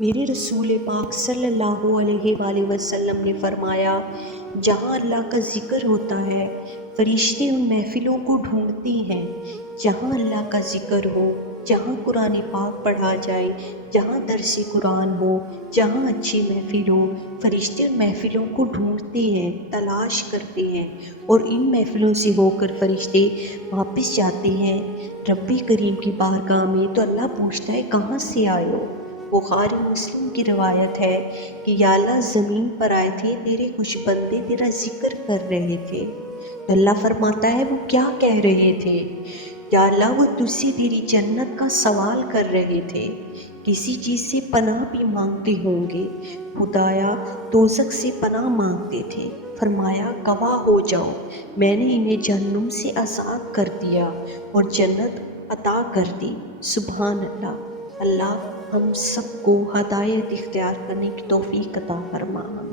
میرے رسول پاک صلی اللہ علیہ وآلہ وسلم نے فرمایا، جہاں اللہ کا ذکر ہوتا ہے فرشتے ان محفلوں کو ڈھونڈتے ہیں۔ جہاں اللہ کا ذکر ہو، جہاں قرآن پاک پڑھا جائے، جہاں درس قرآن ہو، جہاں اچھی محفل ہو، فرشتے ان محفلوں کو ڈھونڈتے ہیں، تلاش کرتے ہیں، اور ان محفلوں سے ہو کر فرشتے واپس جاتے ہیں رب کریم کی بارگاہ میں۔ تو اللہ پوچھتا ہے کہاں سے آئے ہو؟ بخاری مسلم کی روایت ہے کہ یا اللہ زمین پر آئے تھے، تیرے کچھ بندے تیرا ذکر کر رہے تھے۔ تو اللہ فرماتا ہے وہ کیا کہہ رہے تھے؟ یا اللہ وہ تجھ سے تیری جنت کا سوال کر رہے تھے، کسی چیز سے پناہ بھی مانگتے ہوں گے، خدایا دوزخ سے پناہ مانگتے تھے۔ فرمایا گواہ ہو جاؤ، میں نے انہیں جہنم سے آزاد کر دیا اور جنت عطا کر دی۔ سبحان اللہ۔ اللہ ہم سب کو ہدایت اختیار کرنے کی توفیق عطا فرما۔